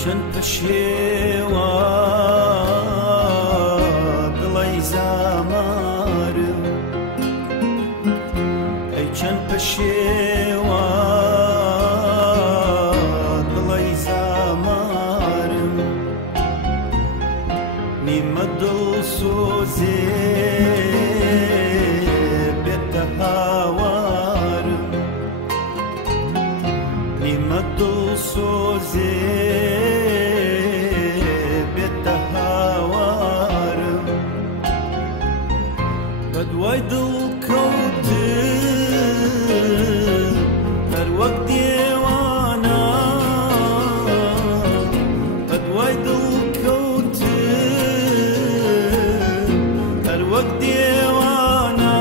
چەند پەشێوە دڵی زامارم ئەی چەند پەشێوە دڵی زامارم نیمە دڵسۆزێ بێتە هاوارم نیمە دڵسۆزێ بێتە هاوارم بەدوای دڵکەوتم هەر وەک دێوانە بەدوای دڵکەوتم هەر وەک دێوانە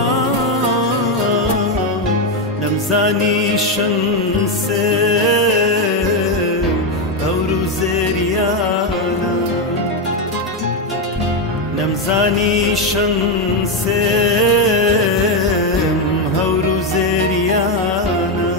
نەمزانی شەنسێ هەور و زێریانە نەمزانی شەنسێم هەور و زێریانە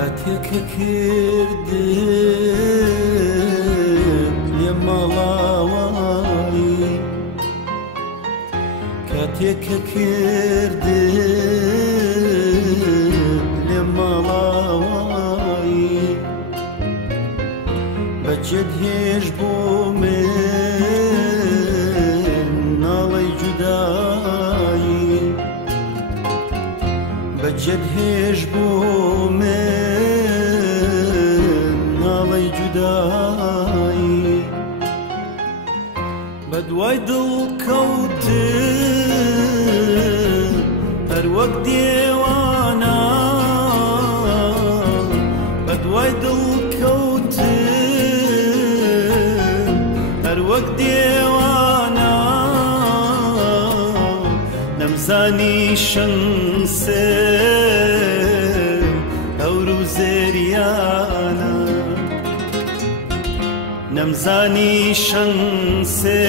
کاتێککە کردت لێ ماڵاوایی کاتێککە کردت لێ ماڵاوایی بەجێت هێژ بۆ من ناڵەی جودایی بەجێت هێژ بۆ من ناڵەی جودایی بەدوای دڵکەوتم هەر وەک دێوانە بەدوای دڵکەوتم هەر وەک دێوانە نەمزانی شەنسێ هەور و زێریانە نەمزانی شەنسێم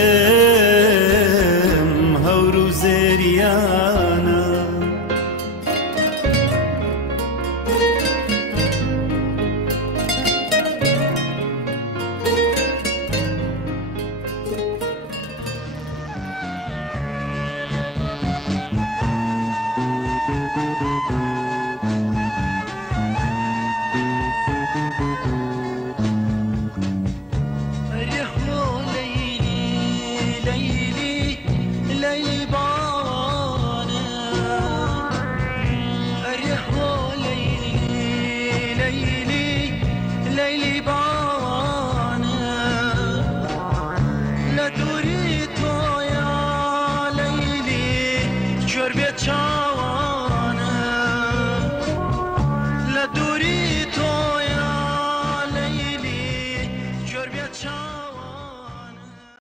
هەور و زێریانە چار